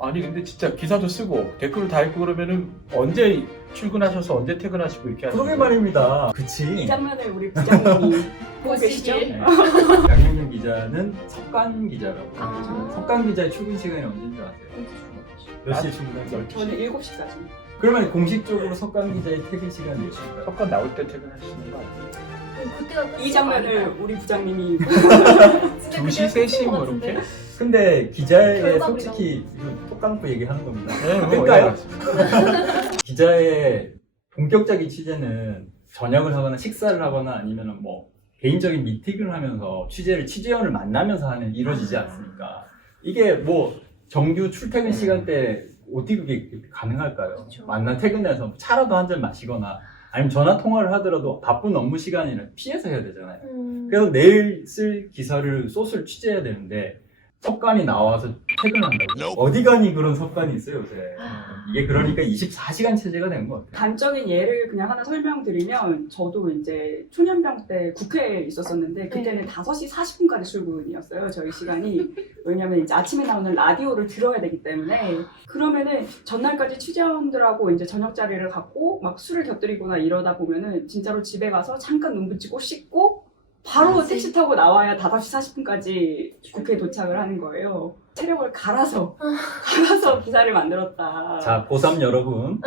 아니 근데 진짜 기사도 쓰고 댓글을 다 읽고 그러면은 언제 출근하셔서 언제 퇴근하시고 이렇게 하시는 그러게 거예요? 말입니다. 이 그치. 장면을 우리 부장님이 보고 계시죠? 네. 양현종 기자는 석간 기자라고. 아. 석간 기자의 출근 시간이 언제인 줄 아세요? 몇 시에 출근하세요? 저는 7시까지. 그러면 공식적으로 석간 기자의 퇴근 시간이 몇 시인가요? 석관 나올 때 퇴근하시는 거 아니에요? 그때가 끝인 이 거 장면을 아닌가요? 우리 부장님이 2시, 3시 뭐 이렇게? 근데 기자의 결박이다. 솔직히 이거 톡감고 얘기하는 겁니다. 네, 뭐 그러니까요. 기자의 본격적인 취재는 저녁을 하거나 식사를 하거나 아니면 뭐 개인적인 미팅을 하면서 취재원을 만나면서 하는 이루어지지 않습니까? 이게 뭐 정규 출퇴근 시간대 어떻게 그게 가능할까요? 그쵸. 만나 퇴근해서 차라도 한 잔 마시거나 아니면 전화 통화를 하더라도 바쁜 업무 시간이라 피해서 해야 되잖아요. 그래서 내일 쓸 기사를 소스를 취재해야 되는데 석간이 나와서 퇴근한다고? 어디 가니 그런 석간이 있어요 요새. 이게 그러니까 24시간 체제가 된 것 같아요. 단적인 예를 그냥 하나 설명드리면 저도 이제 초년병 때 국회에 있었었는데 그때는 5시 40분까지 출근이었어요. 저희 시간이. 왜냐면 이제 아침에 나오는 라디오를 들어야 되기 때문에 그러면은 전날까지 취재원들하고 이제 저녁 자리를 갖고 막 술을 곁들이거나 이러다 보면은 진짜로 집에 가서 잠깐 눈 붙이고 씻고 바로 그치. 택시 타고 나와야 5시 40분까지 국회에 도착을 하는 거예요. 체력을 갈아서 기사를 만들었다. 자, 고3 여러분,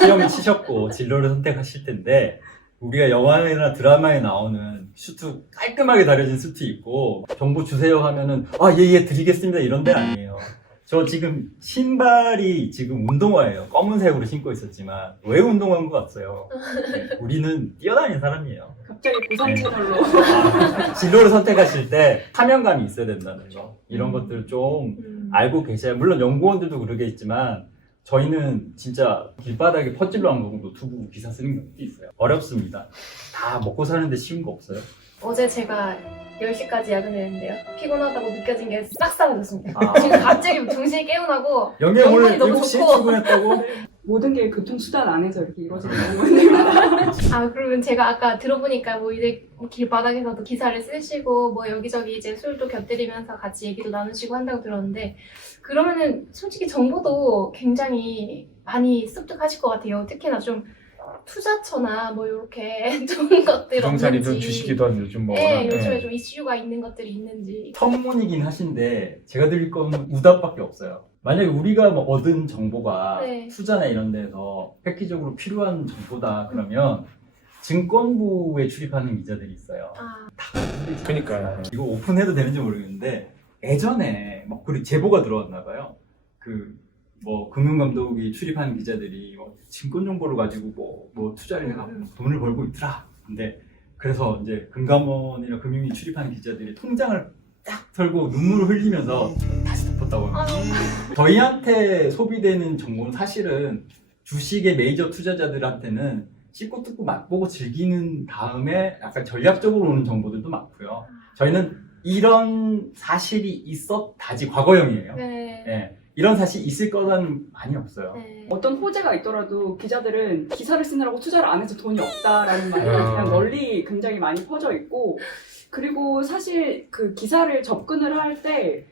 시험을 치셨고 진로를 선택하실 텐데 우리가 영화나 드라마에 나오는 슈트 깔끔하게 다려진 수트 입고 정보 주세요 하면은 예 드리겠습니다 이런 데 아니에요. 저 지금 신발이 지금 운동화예요. 검은색으로 신고 있었지만 왜 운동화인 것 같아요? 네, 우리는 뛰어다니는 사람이에요. 갑자기 부산 네. 채널로 진로를 선택하실 때 사명감이 있어야 된다는 거 이런 것들 좀 알고 계셔야 물론 연구원들도 그러겠지만 저희는 진짜 길바닥에 퍼질러 한 거고 노트북 기사 쓰는 것도 있어요. 어렵습니다. 다 먹고 사는데 쉬운 거 없어요. 어제 제가 10시까지 야근했는데요. 피곤하다고 느껴진 게 싹 사라졌습니다. 아. 지금 갑자기 정신이 깨어나고 영애 오늘 영상이 너무 7시에 좋고. 출근했다고? 모든 게 교통수단 안에서 이렇게 이루어지는 부분입니다. 아 그러면 제가 아까 들어보니까 뭐 이제 길바닥에서도 기사를 쓰시고 뭐 여기저기 이제 술도 곁들이면서 같이 얘기도 나누시고 한다고 들었는데 그러면은 솔직히 정보도 굉장히 많이 습득하실 것 같아요. 특히나 좀 투자처나 뭐 이렇게 좋은 것들 부동산이든 없는지. 주식이든 요즘 뭐 네, 워낙, 요즘에 네. 좀 이슈가 있는 것들이 있는지. 선문이긴 하신데 제가 드릴 거는 우답밖에 없어요. 만약에 우리가 뭐 얻은 정보가 네. 투자나 이런 데서 획기적으로 필요한 정보다 그러면 증권부에 출입하는 기자들이 있어요. 아, 그러니까요. 이거 오픈해도 되는지 모르겠는데 예전에 막 그리고 제보가 들어왔나 봐요. 뭐 금융감독이 출입하는 기자들이 뭐 증권 정보를 가지고 뭐 투자를 하고 돈을 벌고 있더라. 근데 그래서 이제 금감원이나 금융위 출입하는 기자들이 통장을 딱 털고 눈물을 흘리면서 다시 덮었다고 합니다. 아유. 저희한테 소비되는 정보는 사실은 주식의 메이저 투자자들한테는 씹고 뜯고 맛보고 즐기는 다음에 약간 전략적으로 오는 정보들도 많고요. 저희는 이런 사실이 있었다지 과거형이에요. 네. 예, 이런 사실이 있을 거는 많이 없어요. 네. 어떤 호재가 있더라도 기자들은 기사를 쓰느라고 투자를 안 해서 돈이 없다라는 말이 아. 그냥 널리 굉장히 많이 퍼져 있고 그리고 사실 그 기사를 접근을 할 때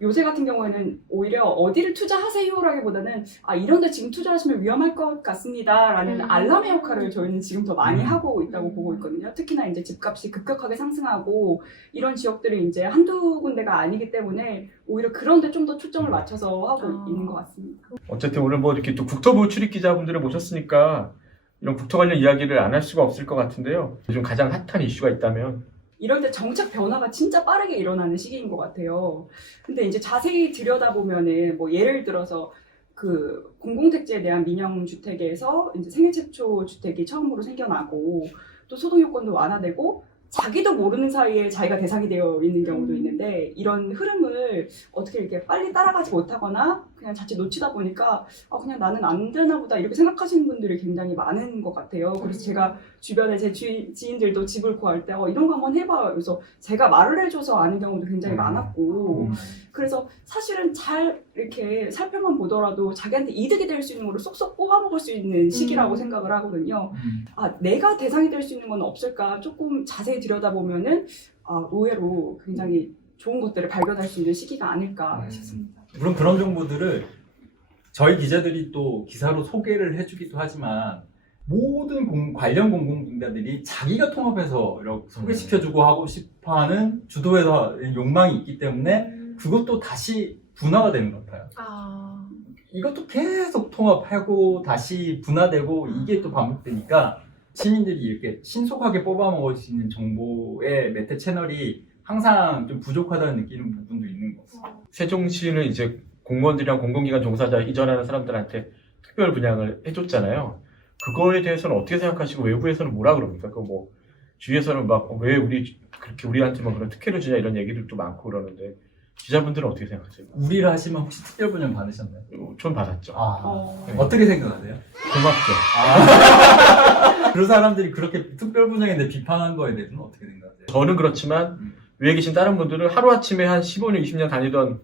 요새 같은 경우에는 오히려 어디를 투자하세요라기보다는 이런 데 지금 투자하시면 위험할 것 같습니다라는 알람의 역할을 저희는 지금 더 많이 하고 있다고 보고 있거든요. 특히나 이제 집값이 급격하게 상승하고 이런 지역들이 이제 한두 군데가 아니기 때문에 오히려 그런 데 좀 더 초점을 맞춰서 하고 있는 것 같습니다. 어쨌든 오늘 뭐 이렇게 또 국토부 출입 기자분들을 모셨으니까 이런 국토 관련 이야기를 안 할 수가 없을 것 같은데요. 요즘 가장 핫한 이슈가 있다면 이럴 때 정책 변화가 진짜 빠르게 일어나는 시기인 것 같아요. 근데 이제 자세히 들여다보면은 뭐 예를 들어서 그 공공택지에 대한 민영주택에서 이제 생애 최초 주택이 처음으로 생겨나고 또 소득요건도 완화되고 자기도 모르는 사이에 자기가 대상이 되어 있는 경우도 있는데 이런 흐름을 어떻게 이렇게 빨리 따라가지 못하거나 그냥 자칫 놓치다 보니까 그냥 나는 안 되나 보다 이렇게 생각하시는 분들이 굉장히 많은 것 같아요. 그래서 제가 주변에 제 지인들도 집을 구할 때 이런 거 한번 해봐. 그래서 제가 말을 해줘서 아는 경우도 굉장히 많았고 그래서 사실은 잘 이렇게 살펴만 보더라도 자기한테 이득이 될 수 있는 거를 쏙쏙 뽑아먹을 수 있는 시기라고 생각을 하거든요. 내가 대상이 될 수 있는 건 없을까 조금 자세히 들여다보면은 의외로 굉장히 좋은 것들을 발견할 수 있는 시기가 아닐까 싶습니다. 물론 그런 정보들을 저희 기자들이 또 기사로 소개를 해주기도 하지만 모든 관련 공공기관들이 자기가 통합해서 이렇게 소개시켜주고 하고 싶어하는 주도에서 욕망이 있기 때문에 그것도 다시 분화가 되는 것 같아요. 아, 이것도 계속 통합하고 다시 분화되고 이게 또 반복되니까 시민들이 이렇게 신속하게 뽑아먹을 수 있는 정보의 매체 채널이 항상 좀 부족하다는 느끼는 부분도 있는 것 같아요. 세종시는 이제 공무원들이랑 공공기관 종사자 이전하는 사람들한테 특별 분양을 해줬잖아요. 그거에 대해서는 어떻게 생각하시고 외부에서는 뭐라 그럽니까? 그 뭐 주위에서는 막 왜 그렇게 우리한테만 그런 특혜를 주냐 이런 얘기들도 많고 그러는데 기자분들은 어떻게 생각하세요? 우리를 하시면 혹시 특별 분양 받으셨나요? 전 받았죠. 어. 어떻게 생각하세요? 고맙죠. 그런 사람들이 그렇게 특별 분양인데 비판한 거에 대해서는 어떻게 생각하세요? 저는 그렇지만 위에 계신 다른 분들은 하루아침에 한 15년, 20년 다니던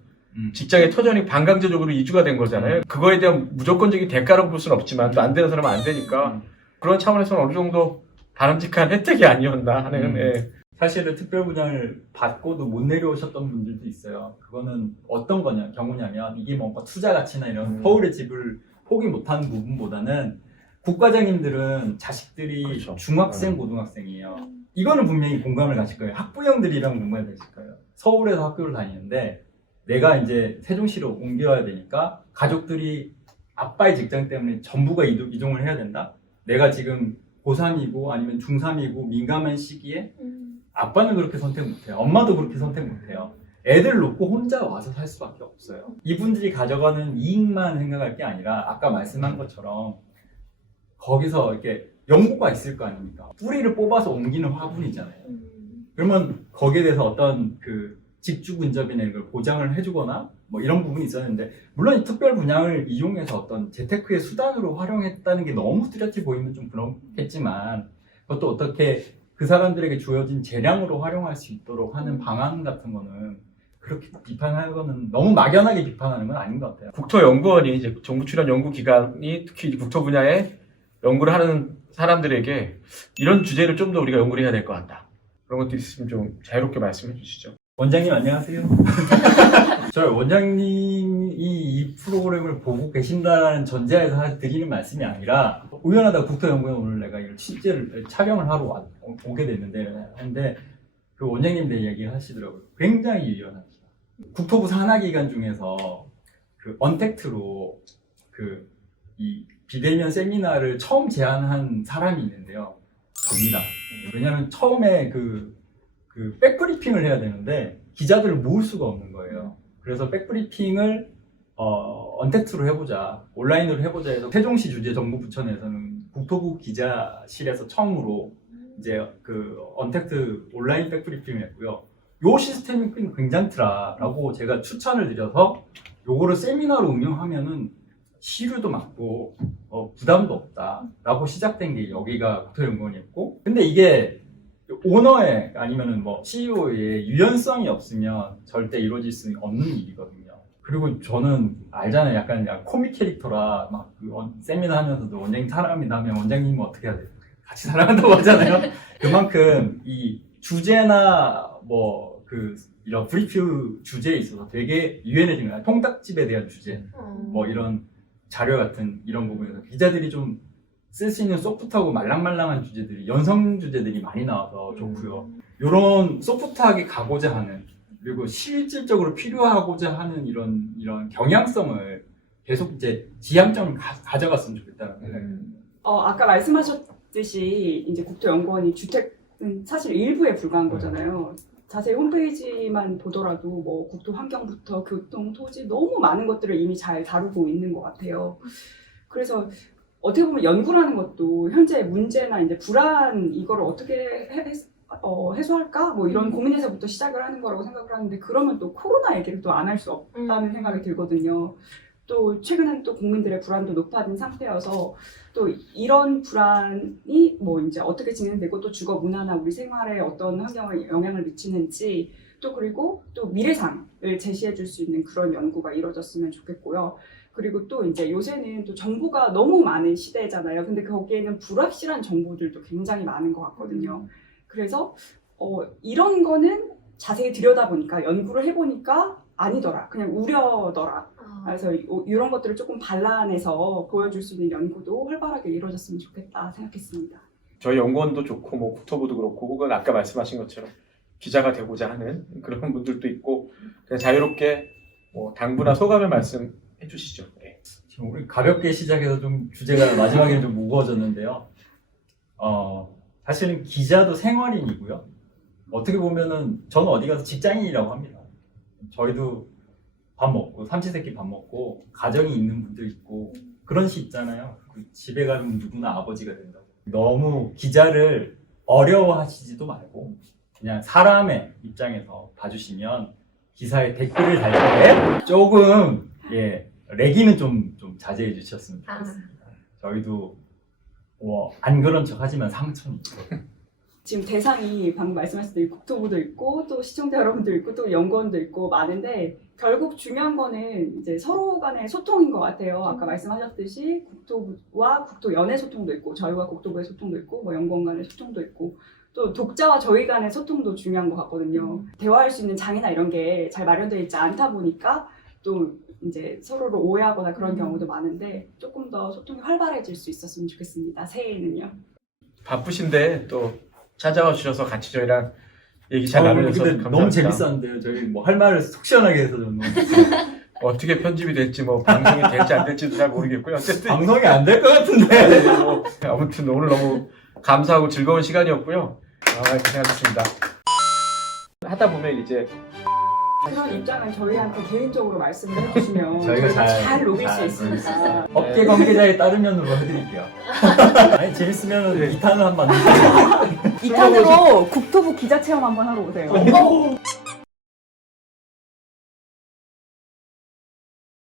직장의 터전이 반강제적으로 이주가 된 거잖아요. 그거에 대한 무조건적인 대가라고 볼 수는 없지만 또 안 되는 사람은 안 되니까 그런 차원에서는 어느 정도 바람직한 혜택이 아니었나 하는 예. 사실은 특별 분양을 받고도 못 내려오셨던 분들도 있어요. 그거는 어떤 경우냐면 이게 뭔가 투자 가치나 이런 서울의 집을 포기 못하는 부분보다는 국과장님들은 자식들이 그렇죠. 중학생, 고등학생이에요. 이거는 분명히 공감을 가실 거예요. 학부형들이랑 공감을 가실 거예요. 서울에서 학교를 다니는데 내가 이제 세종시로 옮겨야 되니까 가족들이 아빠의 직장 때문에 전부가 이동을 해야 된다? 내가 지금 고3이고 아니면 중3이고 민감한 시기에 아빠는 그렇게 선택 못해요. 엄마도 그렇게 선택 못해요. 애들 놓고 혼자 와서 살 수밖에 없어요. 이분들이 가져가는 이익만 생각할 게 아니라 아까 말씀한 것처럼 거기서 이렇게 연구가 있을 거 아닙니까? 뿌리를 뽑아서 옮기는 화분이잖아요. 그러면 거기에 대해서 어떤 그 직주 근접이나 이런 걸 보장을 해주거나 뭐 이런 부분이 있었는데 물론 이 특별 분양을 이용해서 어떤 재테크의 수단으로 활용했다는 게 너무 뚜렷이 보이면 좀 그렇겠지만 그것도 어떻게 그 사람들에게 주어진 재량으로 활용할 수 있도록 하는 방안 같은 거는 그렇게 비판하는 거는 너무 막연하게 비판하는 건 아닌 것 같아요. 국토연구원이 이제 정부 출연 연구기관이 특히 국토 분야에 연구를 하는 사람들에게 이런 주제를 좀 더 우리가 연구를 해야 될 것 같다. 그런 것도 있으면 좀 자유롭게 말씀해 주시죠. 원장님 안녕하세요. 저희 원장님이 이 프로그램을 보고 계신다는 전제하에서 드리는 말씀이 아니라 우연하다 국토연구원 오늘 내가 이걸 취재를 촬영을 하러 오게 됐는데 근데 그 원장님들 이야기 하시더라고요. 굉장히 유연하시다. 국토부 산하기관 중에서 그 언택트로 그 이 비대면 세미나를 처음 제안한 사람이 있는데요. 접니다. 왜냐하면 처음에 그 백브리핑을 해야 되는데 기자들을 모을 수가 없는 거예요. 그래서 백브리핑을 언택트로 해보자, 온라인으로 해보자 해서 세종시 주재 정보부처 내에서는 국토부 기자실에서 처음으로 이제 그 언택트 온라인 백브리핑을 했고요. 요 시스템이 괜찮더라라고 제가 추천을 드려서 요거를 세미나로 운영하면은 시류도 많고 부담도 없다라고 시작된 게 여기가 국토연구원이었고, 근데 이게 오너의 아니면은 뭐 CEO의 유연성이 없으면 절대 이루어질 수 없는 일이거든요. 그리고 저는 알잖아요. 약간 코믹 캐릭터라 막 그 세미나 하면서도 원장님 사랑합니다 하면 원장님은 어떻게 해야 돼요? 같이 사랑한다고 하잖아요. 그만큼 이 주제나 뭐 그 이런 브리프 주제에 있어서 되게 유연해진 거예요. 통닭집에 대한 주제, 뭐 이런 자료 같은 이런 부분에서 기자들이 좀 쓸 수 있는 소프트하고 말랑말랑한 주제들이 연성 주제들이 많이 나와서 좋고요. 이런 소프트하게 가고자 하는 그리고 실질적으로 필요하고자 하는 이런 경향성을 계속 이제 지향점을 가져갔으면 좋겠다는 생각입니다. 아까 말씀하셨듯이 이제 국토연구원이 주택은 사실 일부에 불과한 거잖아요. 자세히 홈페이지만 보더라도 뭐 국토 환경부터 교통, 토지 너무 많은 것들을 이미 잘 다루고 있는 것 같아요. 그래서 어떻게 보면 연구라는 것도 현재 문제나 이제 불안 이거를 어떻게 해소할까 뭐 이런 고민에서부터 시작을 하는 거라고 생각을 하는데 그러면 또 코로나 얘기를 또 안 할 수 없다는 생각이 들거든요. 또 최근엔 또 국민들의 불안도 높아진 상태여서 또 이런 불안이 뭐 이제 어떻게 진행되고 또 주거 문화나 우리 생활에 어떤 환경에 영향을 미치는지 또 그리고 또 미래상을 제시해 줄 수 있는 그런 연구가 이루어졌으면 좋겠고요. 그리고 또 이제 요새는 또 정보가 너무 많은 시대잖아요. 근데 거기에는 불확실한 정보들도 굉장히 많은 것 같거든요. 그래서 이런 거는 자세히 들여다보니까 연구를 해보니까 아니더라, 그냥 우려더라. 그래서 이런 것들을 조금 반란해서 보여줄 수 있는 연구도 활발하게 이루어졌으면 좋겠다 생각했습니다. 저희 연구원도 좋고 뭐 국토부도 그렇고 혹은 아까 말씀하신 것처럼 기자가 되고자 하는 그런 분들도 있고 그냥 자유롭게 뭐 당부나 소감을 말씀해 주시죠. 네. 지금 우리 가볍게 시작해서 좀 주제가 마지막에 좀 무거워졌는데요. 사실은 기자도 생활인이고요. 어떻게 보면은 저는 어디 가서 직장인이라고 합니다. 저희도 밥 먹고 삼시세끼 밥 먹고 가정이 있는 분들 있고 그런 시 있잖아요. 집에 가면 누구나 아버지가 된다고. 너무 기자를 어려워하시지도 말고 그냥 사람의 입장에서 봐주시면 기사에 댓글을 달 때 조금 레기는 좀 자제해 주셨으면 좋겠습니다. 저희도 안 그런 척 하지만 상처는 있고. 지금 대상이 방금 말씀하신 대로 국토부도 있고 또 시청자 여러분도 있고 또 연구원도 있고 많은데 결국 중요한 거는 이제 서로 간의 소통인 것 같아요. 아까 말씀하셨듯이 국토부와 국토연의 소통도 있고 저희와 국토부의 소통도 있고 뭐 연구원 간의 소통도 있고 또 독자와 저희 간의 소통도 중요한 것 같거든요. 대화할 수 있는 장이나 이런 게 잘 마련되어 있지 않다 보니까 또 이제 서로를 오해하거나 그런 경우도 많은데 조금 더 소통이 활발해질 수 있었으면 좋겠습니다. 새해에는요. 바쁘신데 또 찾아와 주셔서 같이 저희랑 얘기 잘 나누셔서 근데 감사합니다. 너무 재밌었는데요. 저희 뭐 할 말을 속 시원하게 해서 좀 어떻게 편집이 될지 뭐 방송이 될지 안 될지도 잘 모르겠고요. 어쨌든 방송이 안 될 것 같은데. 뭐, 아무튼 오늘 너무 감사하고 즐거운 시간이었고요. 고생하셨습니다. 하다 보면 이제 그런 입장은 저희한테 개인적으로 말씀을 해주시면 저희가 저희가 잘 잘 녹일 수 잘 있습니다. 업계 관계자에 따르면으로 해드릴게요. 아니 재밌으면 2탄을 한번 만들게요. 2탄으로 국토부 기자 체험 한번 하러 오세요.